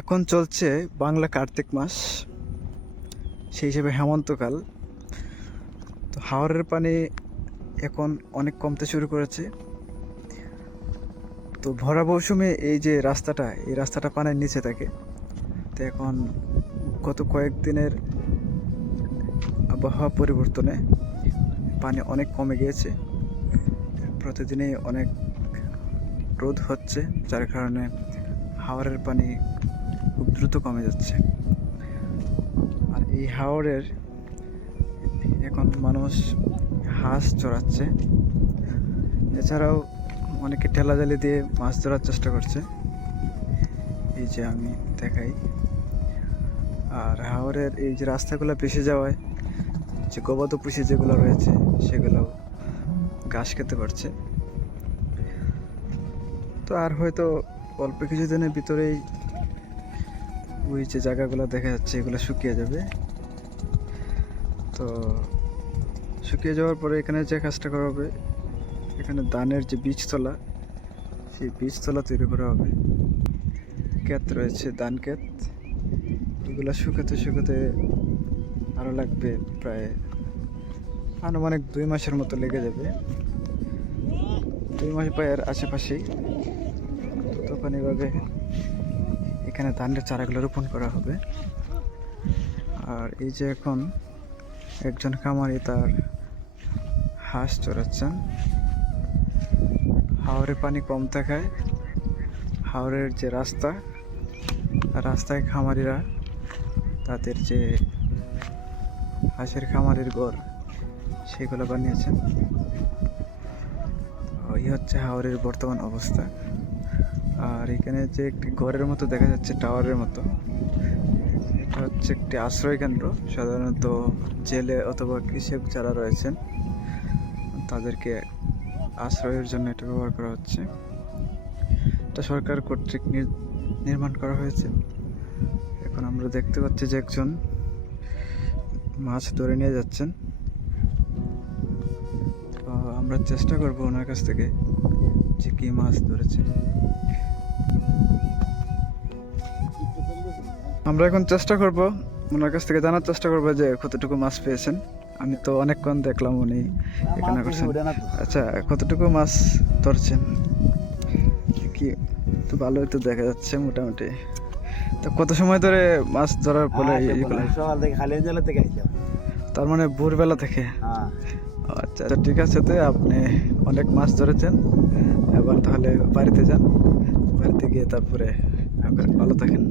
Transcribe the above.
এখন চলছে বাংলা কার্তিক মাস, সেই হিসেবে হেমন্তকাল। তো হাওরের পানি এখন অনেক কমতে শুরু করেছে। তো ভরা মৌসুমে এই রাস্তাটা পানির নিচে থাকে। তো এখন গত কয়েকদিনের আবহাওয়া পরিবর্তনে পানি অনেক কমে গিয়েছে। প্রতিদিনই অনেক রোদ হচ্ছে, যার কারণে হাওরের পানি খুব দ্রুত কমে যাচ্ছে। আর এই হাওরের এখন মানুষ হাঁস চড়াচ্ছে, এছাড়াও অনেকে ঠেলা জালি দিয়ে মাছ ধরার চেষ্টা করছে, এই যে আমি দেখাই। আর হাওরের এই যে রাস্তাগুলো ভেসে যাওয়ায় যে গবাদি পশু যেগুলো রয়েছে সেগুলো ঘাস খেতে পারছে। তো আর হয়তো অল্প কিছুদিনের ভিতরেই ওই যে জায়গাগুলো দেখা যাচ্ছে এগুলো শুকিয়ে যাবে। তো শুকিয়ে যাওয়ার পরে এখানে যে কাজটা করা হবে, এখানে ধানের যে বীজতলা, সেই বীজতলা তৈরি করা হবে। ক্ষেত রয়েছে, ধান ক্ষেত, এগুলো শুকাতে শুকাতে আরও লাগবে প্রায় আনুমানিক 2 মাসের মতো লেগে যাবে। 2 মাস প্রায় আশেপাশেই। তখন এভাবে এখানে ধানের চারাগুলো রোপণ করা হবে। আর এই যে এখন একজন খামারি তার হাঁস চড়াচ্ছেন। হাওরে পানি কম থাকায় হাওরের যে রাস্তায় খামারিরা তাদের যে হাঁসের খামারের ঘর সেগুলো বানিয়েছেন। এই হচ্ছে হাওরের বর্তমান অবস্থা। আর এখানে যে একটি ঘরের মতো দেখা যাচ্ছে, টাওয়ারের মতো, এটা হচ্ছে একটি আশ্রয় কেন্দ্র। সাধারণত জেলে অথবা কৃষক যারা রয়েছেন তাদেরকে আশ্রয়ের জন্য এটা ব্যবহার করা হচ্ছে। এটা সরকার কর্তৃক নির্মাণ করা হয়েছে। এখন আমরা দেখতে পাচ্ছি যে একজন মাছ ধরে নিয়ে যাচ্ছেন। তো আমরা চেষ্টা করব ওনার কাছ থেকে যে কি মাছ ধরেছেন। আমরা এখন চেষ্টা করব ওনার কাছ থেকে জানার চেষ্টা করবো যে কতটুকু মাছ পেয়েছেন। আমি তো অনেকক্ষণ দেখলাম উনি এখানে করছেন। আচ্ছা, কতটুকু মাছ ধরছেন? কি তো ভালোই তো দেখা যাচ্ছে মোটামুটি। তো কত সময় ধরে মাছ ধরার পরে সকাল থেকে খালি জেলা থেকে আইলাম। তার মানে ভোরবেলা থেকে? আচ্ছা আচ্ছা, ঠিক আছে। তো আপনি অনেক মাছ ধরেছেন, এবার তাহলে বাড়িতে যান, বাড়িতে গিয়ে তারপরে ভালো থাকেন।